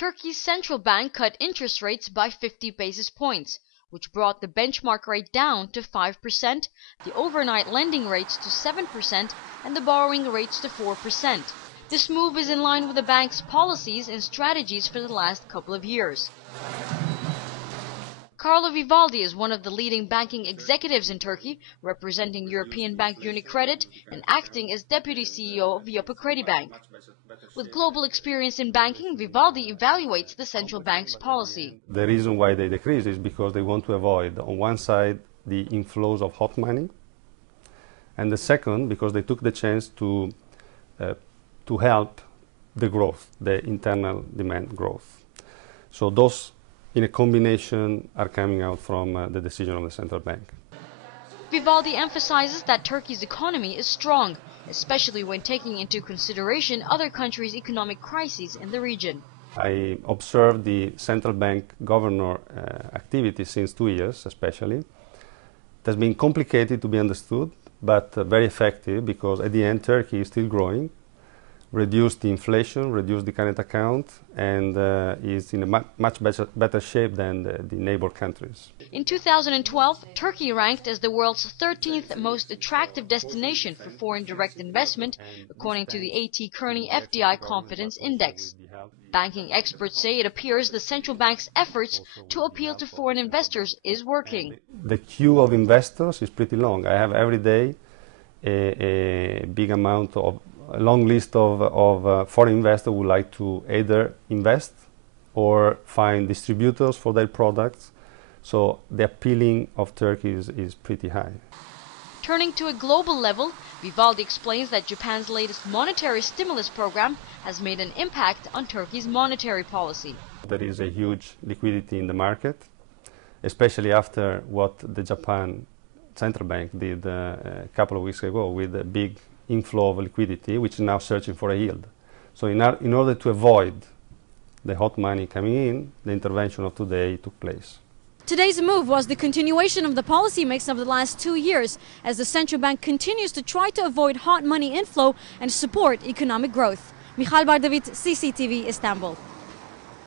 Turkey's central bank cut interest rates by 50 basis points, which brought the benchmark rate down to 5%, the overnight lending rates to 7%, and the borrowing rates to 4%. This move is in line with the bank's policies and strategies for the last couple of years. Carlo Vivaldi is one of the leading banking executives in Turkey, representing European bank Unicredit and acting as deputy CEO of Yapi Kredi bank. With global experience in banking, Vivaldi evaluates the central bank's policy. The reason why they decrease is because they want to avoid, on one side, the inflows of hot money, and the second, because they took the chance to help the growth, the internal demand growth. So those, in a combination, are coming out from the decision of the central bank. Vivaldi emphasizes that Turkey's economy is strong, especially when taking into consideration other countries' economic crises in the region. I observed the central bank governor activity since 2 years, especially. It has been complicated to be understood, but very effective, because at the end Turkey is still growing, reduced the inflation, reduced the current account, and is in a much better shape than the neighbor countries. In 2012, Turkey ranked as the world's 13th most attractive destination for foreign direct investment, according to the AT Kearney FDI Confidence Index. Banking experts say it appears the central bank's efforts to appeal to foreign investors is working. The queue of investors is pretty long. I have every day a big amount of a long list of foreign investors who would like to either invest or find distributors for their products. So the appealing of Turkey is pretty high. Turning to a global level, Vivaldi explains that Japan's latest monetary stimulus program has made an impact on Turkey's monetary policy. There is a huge liquidity in the market, especially after what the Japan central bank did a couple of weeks ago with a big inflow of liquidity, which is now searching for a yield. So in order to avoid the hot money coming in, the intervention of today took place. Today's move was the continuation of the policy mix of the last 2 years, as the central bank continues to try to avoid hot money inflow and support economic growth. Michal, Bardavid, CCTV, Istanbul.